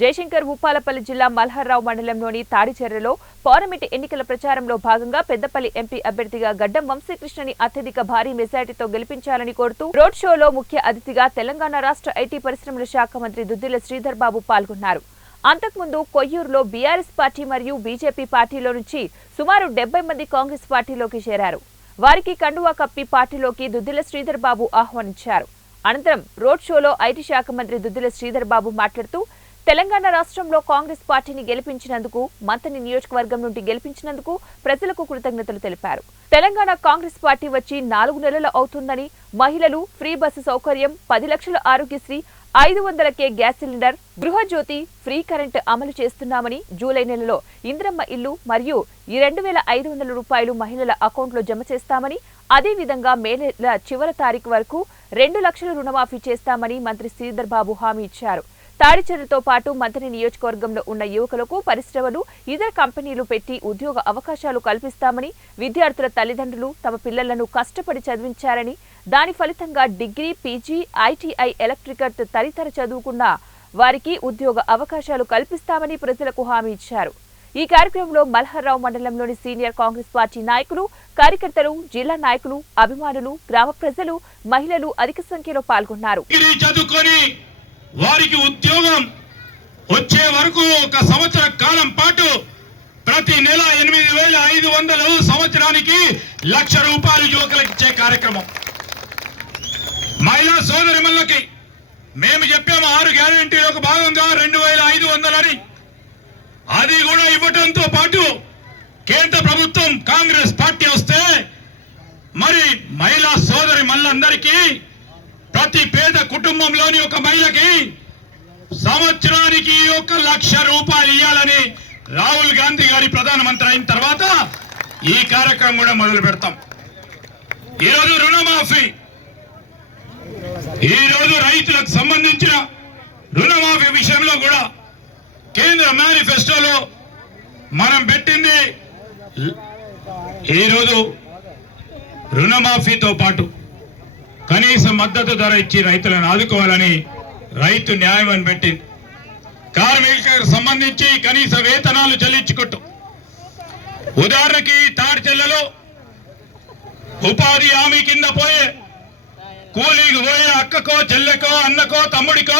జయశంకర్ భూపాలపల్లి జిల్లా మల్హార్రావు మండలంలోని తాడిచెర్రలో పార్లమెంట్ ఎన్నికల ప్రచారంలో భాగంగా పెద్దపల్లి ఎంపీ అభ్యర్థిగా గడ్డం వంశీకృష్ణని అత్యధిక భారీ మెజార్టీతో గెలిపించాలని కోరుతూ రోడ్ షోలో ముఖ్య అతిథిగా తెలంగాణ రాష్ట్ర ఐటీ పరిశ్రమల శాఖ మంత్రి దుద్దిల శ్రీధర్ బాబు పాల్గొన్నారు. అంతకుముందు కొయ్యూరులో బీఆర్ఎస్ పార్టీ మరియు బీజేపీ పార్టీలో నుంచి సుమారు 70 మంది కాంగ్రెస్ పార్టీలోకి చేరారు. వారికి కండువా కప్పి పార్టీలోకి దుద్దిల శ్రీధర్ బాబు ఆహ్వానించారు. అనంతరం రోడ్ షోలో ఐటీ శాఖ మంత్రి దుద్దిల శ్రీధర్ బాబు మాట్లాడుతూ తెలంగాణ రాష్ట్రంలో కాంగ్రెస్ పార్టీని గెలిపించినందుకు, మంతని నియోజకవర్గం నుండి గెలిపించినందుకు ప్రజలకు కృతజ్ఞతలు తెలిపారు. తెలంగాణ కాంగ్రెస్ పార్టీ వచ్చి 4 నెలలు అవుతుందని, మహిళలు ఫ్రీ బస్సు సౌకర్యం, 10 లక్షల Aarogyasri, 500K gas cylinder, Gruhajyothi, free current అమలు చేస్తున్నామని, జూలై నెలలో ఇంద్రమ్మ ఇల్లు మరియు 2500 రూపాయలు మహిళల అకౌంట్లో జమ చేస్తామని, అదేవిధంగా మే నెల చివరి తారీఖు వరకు 2 లక్షల రుణమాఫీ చేస్తామని మంత్రి శ్రీధర్ బాబు హామీ ఇచ్చారు. తాడిచెర్రతో పాటు మంతని నియోజకవర్గంలో ఉన్న యువకులకు పరిశ్రమలు, ఇతర కంపెనీలు పెట్టి ఉద్యోగ అవకాశాలు కల్పిస్తామని, విద్యార్థుల తల్లిదండ్రులు తమ పిల్లలను కష్టపడి చదివించారని, దాని ఫలితంగా డిగ్రీ, పీజీ, ఐటీఐ, ఎలక్ట్రికల్ తదితర చదువుకున్న వారికి ఉద్యోగ అవకాశాలు కల్పిస్తామని ప్రజలకు హామీ ఇచ్చారు. ఈ కార్యక్రమంలో మల్హార్రావు మండలంలోని సీనియర్ కాంగ్రెస్ పార్టీ నాయకులు, కార్యకర్తలు, జిల్లా నాయకులు, అభిమానులు, గ్రామ ప్రజలు, మహిళలు అధిక సంఖ్యలో పాల్గొన్నారు. వారికి ఉద్యోగం వచ్చే వరకు 1 సంవత్సర కాలం పాటు ప్రతి నెల 8500, సంవత్సరానికి 1 లక్ష రూపాయలు యువకులకు ఇచ్చే కార్యక్రమం. మహిళా సోదరిమణులకి మేము చెప్పాము 6 గ్యారెంటీలకు భాగంగా 2500 అని. అది కూడా ఇవ్వడంతో పాటు కేంద్ర ప్రభుత్వం కాంగ్రెస్ పార్టీ వస్తే మరి మహిళా సోదరిమణులందరికీ ప్రతి పేద కుటుంబంలోని ఒక మహిళకి సంవత్సరానికి 1 లక్ష రూపాయలు ఇవ్వాలని రాహుల్ గాంధీ గారి ప్రధానమంత్రి అయిన తర్వాత ఈ కార్యక్రమం కూడా మొదలు పెడతాం. ఈరోజు రుణమాఫీ, ఈరోజు రైతులకు సంబంధించిన రుణమాఫీ విషయంలో కూడా కేంద్ర మేనిఫెస్టోలో మనం పెట్టింది. ఈరోజు రుణమాఫీతో పాటు కనీస మద్దతు ధర ఇచ్చి రైతులను ఆదుకోవాలని రైతు న్యాయం అని పెట్టింది. కార్మికులకు సంబంధించి కనీస వేతనాలు చెల్లించుకుంటూ, ఉదాహరణకి తాడిచెర్లలో ఉపాధి హామీ కింద పోయే కూలీకి పోయే అక్కకో, చెల్లెకో, అన్నకో, తమ్ముడికో